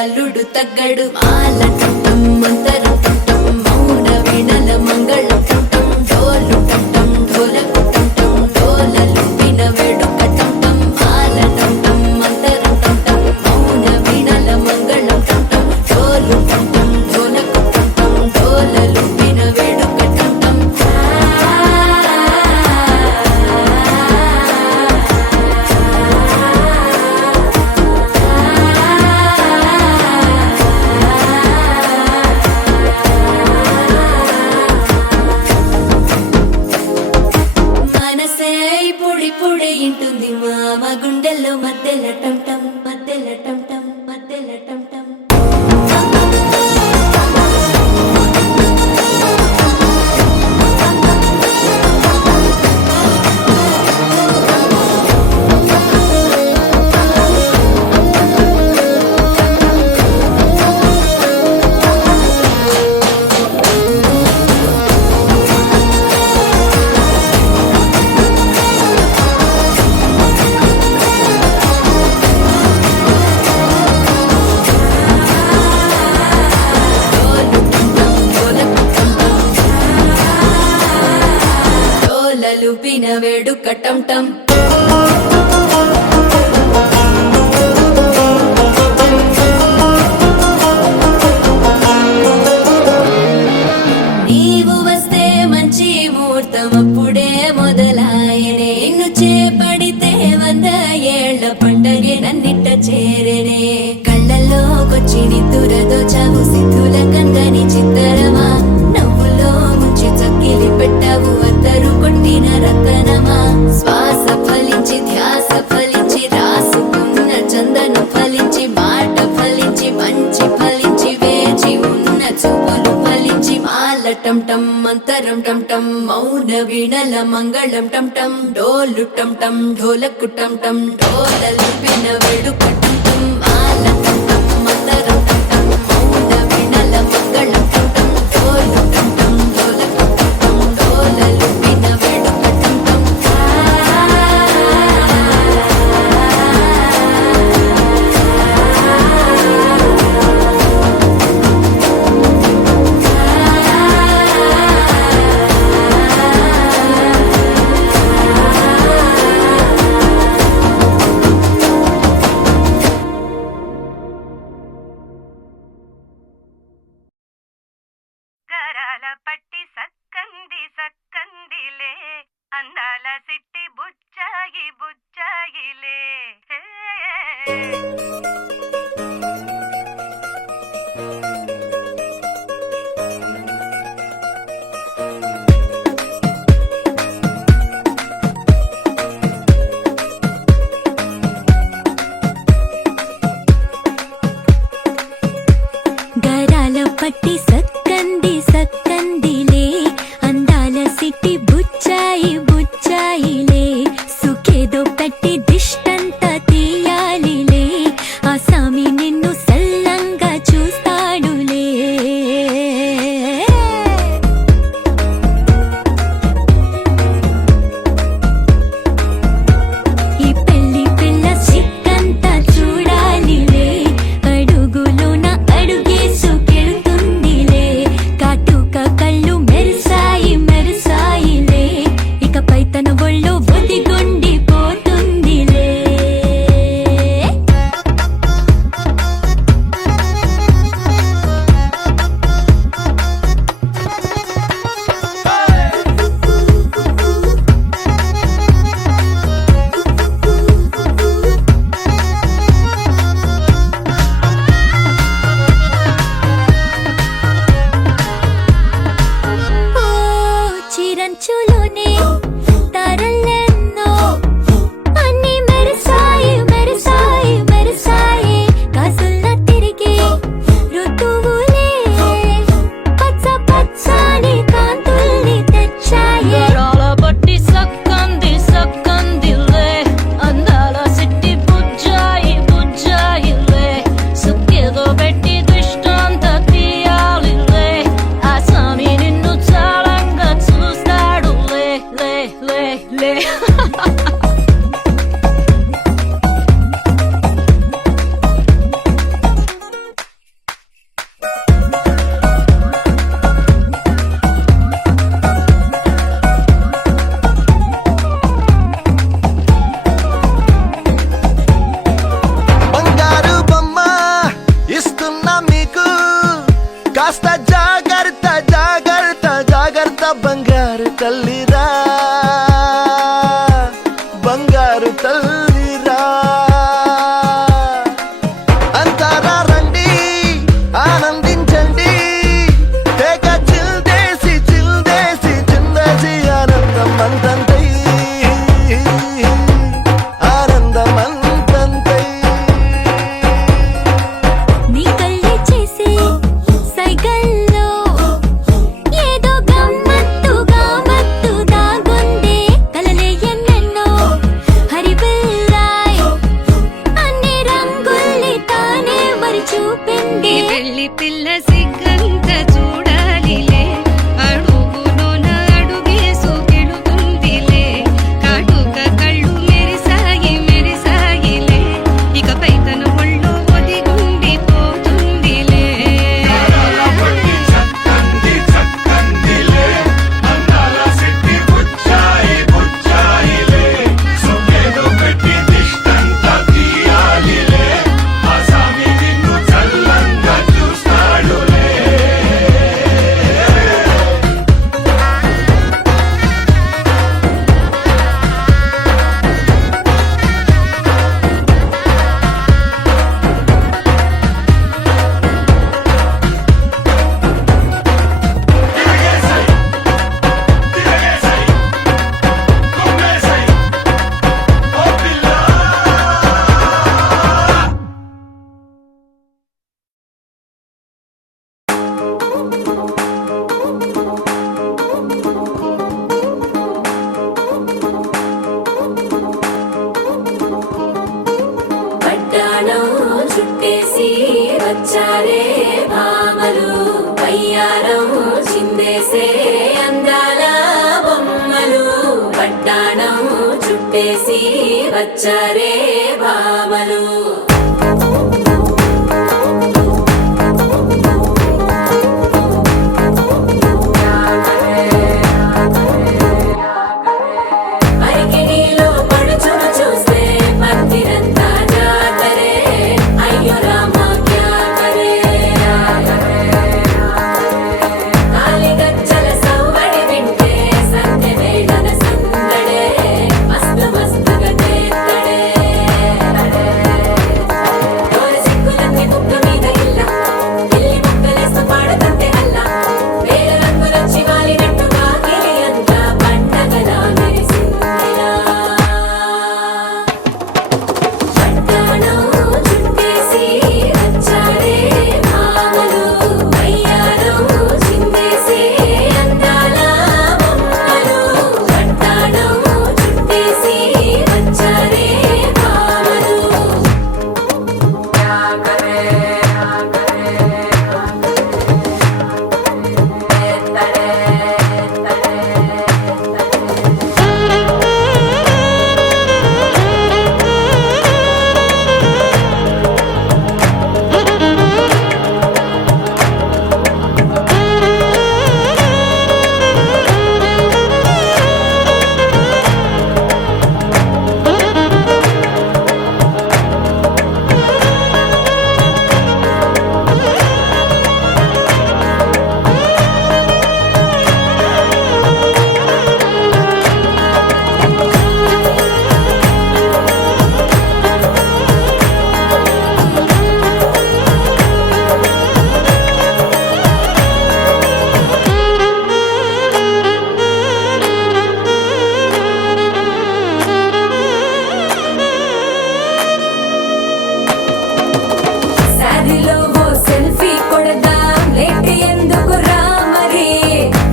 అల్లుడు తగ్గడు మాల టం మంతరం టం మౌన వీణల మంగళం టం డోలు టం ఢోలకు టం డోలలు విన వేడుక టం మాల టం మంతరం టం మౌన వీణల మంగళం టం డోలు టం ఢోలకు టం డోలలు విన వేడుక టం పొడి ఇంటుంది మామ గుండెల్లో మధ్యల టం టం మధ్యల టం టం మధ్యల టం టం లూపిన వేడుక టం టం నీవు వస్తే మంచి ముహూర్తం అప్పుడే మొదలాయనే నిన్ను చేపడితే 100 ఏళ్ల పండగే నన్నిట్ట చేరనే కళ్ళల్లోకొచ్చి నిద్దురతో చావు సిద్ధుల కందని చిత్తరమా నవ్వులో ముంచి చక్కిలి పెట్టావు అద్దరు కొట్టిన రతనమా శ్వాస ఫలించి ధ్యాస ఫలించి రాసుకున్న చందను ఫలించి మాట ఫలించి మంచి ఫలించి వేచి ఉన్న చూపులు ఫలించి మాల టం టం మంతరం టం టం మౌన వీణల మంగళం టం టం డోలు టం టం ఢోలకు టం టం డోలలు విన వేడుక టం టం మాల టం టం మంతరం టం టం మౌన వీణల మంగళం టం టం డోలు టం టం ఢోలకు టం టం డోలలు విన వేడుక టం టం గరాల పట్టి సక్కంది సక్కందిలే అందాల సిట్టి బుచ్చాయి బుచ్చాయిలే గరాల పట్టి సక్కంది సక్కందిలే అందాల సిట్టి బుచ్చాయి బుచ్చాయిలే సుఖేదో పెట్టి దిష్టంతా తీయాలిలే ఆ సామి నిన్ను సల్లంగా చూస్తాడులే ఈ పెళ్లి పిల్ల సిక్కంతా చూడాలిలే అడుగులోన అడుగేసుకెళ్తుందిలే బంగారు తల్లిరా బంగారు తల్లిరా అంతారా రండి ఆనందించండి తెగ చిల్దేసి చిందేసి ఆనందం అంతంతై ఆనందం అంతంతై నీ కళ్ళే చేసే సైగల్లో ఏదో గమ్మత్తుగా మత్తు దాగుందే కలలే ఎన్నెన్నో హరిబిల్లాయ్ అన్ని రంగుల్ని తానే మరి చూపింది పెళ్లి పిల్ల సిగ్గంత చూడాలిలే అడుగులోన అడుగేసుకెళుతుందిలే కాటుక కళ్ళు మెరిసాయిలే ఇకపై తన ఒళ్ళు ఒదిగుండిపోతుందిలే పట్టాణం చుట్టేసి వచ్చారే భామలు పయ్యారం చిందేసే అందాల బొమ్మలు పట్టాణం చుట్టేసి వచ్చారే భామలు అరికిణీలో పడుచును చూస్తే పందిరంతా జాతరే అయ్యో రామా క్యా కరే కాలిగజ్జల సవ్వడి వింటే సంధ్య వేళన సందడే మస్తు మస్తుగా చేత్తడే డోలు సిక్కులన్నీ కుక్క మీద ఇల్ల పిల్లి ముక్కలేస్తూ పాడుతంటే అల్ల వేల రంగులొచ్చి వాలినట్టుగా గిలియంతా పండగలా మెరిసిందిరా పట్టాణం చుట్టేసి వచ్చారే భామలు పయ్యారం చిందేసే అందాల బొమ్మలు పట్టాణం చుట్టేసి వచ్చారే భామలు శారీలో ఓ సెల్ఫీ కొడదాం లేట్ ఎందుకు రా మరి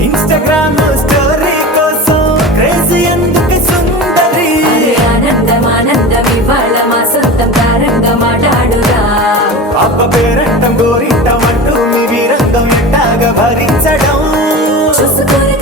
ఇన్స్టాగ్రామ్ స్టోరీ కోసం క్రేజీ ఎందుకు సుందరి అరే ఆనందం ఆనందం ఇవాళ మా సొంతం తారంగా మాట్లాడురా అబ్బ పేరంటం గోరింటం అంటూ మీ వీరంగం ఎట్టాగా భరించడం చూసుకొని